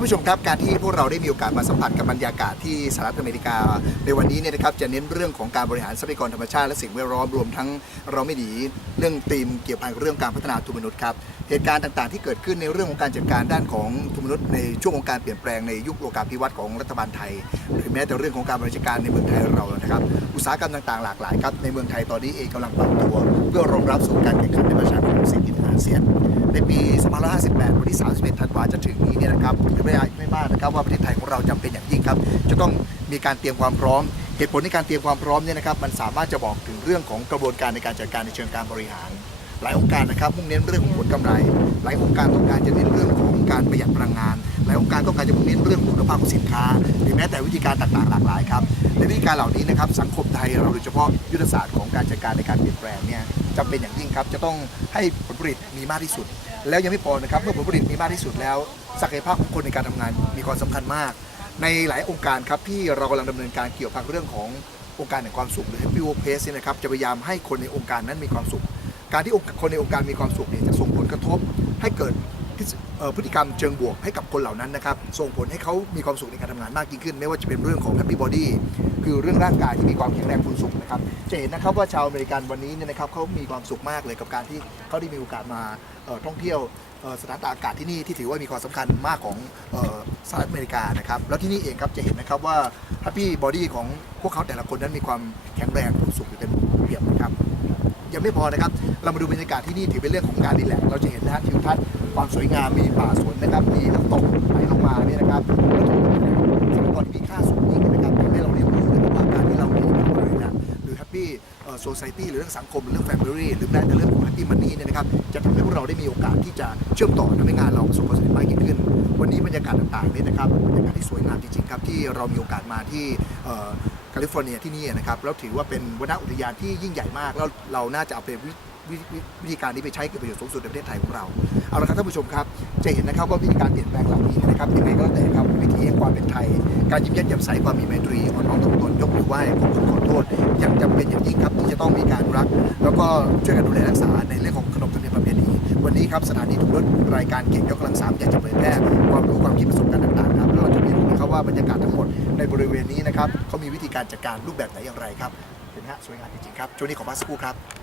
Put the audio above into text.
านผู้ชมครับการที่พวกเราได้มีโอกาสมาสัมผัสกับบรรยากาศที่สหรัฐอเมริกา ในวันนี้เนี่ยนะครับจะเน้นเรื่องของการบริหารทรัพยากรธรรมชาติและสิ่งแวดล้อมรวมทั้งเราไม่หนีเรื่องธีมเกี่ยวกับเรื่องการพัฒนาทุนมนุษย์ครับเหตุการณ์ต่างๆ ที่เกิดขึ้นในเรื่องของการจัดการด้านของทุนมนุษย์ในช่วงของการเปลี่ยนแปลงในยุคโลกาภิวัตน์ของรัฐบาลไทย หรือแม้แต่เรื่องของการบริการในเมืองไทยเรานะครับอุตสาหกรรมต่างๆหลากหลายครับในเมืองไทยตอนนี้เองกำลังปรับตัว เพื่อรองรับสู่การแข่งขันในประชาคมเศรษฐกิจ เซียน ในปี 2558 วันที่ 31 ธันวาจะถึงนี้เนี่ยนะครับถือไม่ไม่มากนะครับว่าประเทศไทยของเราจำเป็นอย่างยิ่งครับ จะต้องมีการเตรียมความพร้อม เหตุผลในการเตรียมความพร้อมเนี่ยนะครับมันสามารถจะบอกถึงเรื่องของกระบวนการในการจัดการในเชิงการบริหาร หลายองค์การนะครับมุ่งเน้นเรื่องของผลกำไร หลายองค์การต้องการจะเน้นเรื่องของการประหยัดพลังงาน หลายองค์การต้องการจะมุ่งเน้นเรื่องคุณภาพของสินค้าหรือแม้แต่วิธีการต่างๆ หลากหลายครับในวิธีการเหล่านี้นะครับสังคมไทยเราโดยเฉพาะยุทธศาสตร์ของการจัดการในการเปลี่ยนแปลงเนี่ย จำเป็นอย่างยิ่งครับ จะต้องให้ผลผลิตมีมากที่สุด แล้วยังไม่พอนะครับ เมื่อผลผลิตมีมากที่สุดแล้ว ศักยภาพของคนในการทำงานมีความสำคัญมาก ในหลายองค์การครับที่เรากำลังดำเนินการเกี่ยวกับเรื่องขององค์การแห่งความสุขหรือ Happy Workplace เนี่ยนะครับจะพยายามให้คนในองค์การนั้นมีความสุข การที่คนในองค์การมีความสุขเนี่ยจะส่งผลกระทบให้เกิด พฤติกรรมเชิงบวกให้กับคนเหล่านั้นนะครับ ส่งผลให้เขามีความสุขในการทำงานมากยิ่งขึ้น ไม่ว่าจะเป็นเรื่องของ Happy Body คือเรื่องร่างกายที่มีความแข็งแรงคุณสุขนะครับ จะเห็นนะครับว่าชาวอเมริกันวันนี้เนี่ยนะครับเขามีความสุขมากเลยกับการที่เขาได้มีโอกาสมาท่องเที่ยวสถานตาอากาศที่นี่ที่ถือว่ามีความสำคัญมากของออสหรัฐอเมริกานะครับ แล้วที่นี่เองครับจะเห็นนะครับว่า Happy Body ของพวกเขาแต่ละคนนั้นมีความแข็งแรงคุณสุขอยู่เต็มเปี่ยมนะครับยังไม่พอนะครับ เรามาดูบรรยากาศที่นี่ถือเป็นเรื่องของการดีแลกเราจะเห็นนะฮะทิวทัศน์ความสวยงามมีป่าสวนนะครับ มีน้ำตกไหลลงมาเนี่ยนะครับแล้วถือว่าเป็นทรัพยากรที่มีค่าสูงยิ่งนะครับทำให้เราเรียนรู้นะครับว่าการที่เรามีบริษัทหรือ Happy โซซ i ตี้หรือเรื่องสังคมหรือเรื่อง Family หรือแม้แต่เรื่องของ Happy Money เนี่ยนะครับจะทำให้พวกเราได้มีโอกาสที่จะเชื่อมต่อทำให้งานเราประสบความสำเร็จมากยิ่งขึ้น วันนี้บรรยากาศต่างๆเนี่ยนะครับบรรยากาศที่สวยงามจริงๆครับที่เรามีโอกาสมาที่เอ่อแคลิฟอร์เนียที่นี่นะครับแล้วถือว่าเป็นวนอุทยานที่ยิ่งใหญ่มากแล้วเราน่าจะเอาไป วิวิธีการนี้ไปใช้เกิดประโยชน์สูงสุดในประเทศไทยของเรา เอาละครับท่านผู้ชมครับ จะเห็นนะครับว่าวิธีการเปลี่ยนแปลงเหล่านี้นะครับยังไงก็แล้วแต่ครับวิธีแห่งความเป็นไทย การยิ้มแย้มแจ่มใสความมีไมตรีอ่อนน้อมถ่อมตนยกมือไหว้ขอบคุณขอโทษยังจำเป็นอย่างยิ่งครับที่จะต้องมีการรัก แล้วก็ช่วยกันดูแลรักษาในเรื่องของขนบธรรมเนียมประเพณีวันนี้ครับสถานีทุกรถรายการเก่งยกกำลังสามอยากจะเผยแพร่ความรู้ความคิดประสบการณ์ต่างๆครับแล้วเราจะมีรู้นะครับว่าบรรยากาศทั้งหมดในบริเวณนี้นะครับเขามีวิธีการจัดการรูปแบบไหนอย่างไรครับเห็นฮะสวยงามจริงๆครับช่วงนี้ขอพักสักครู่ครับ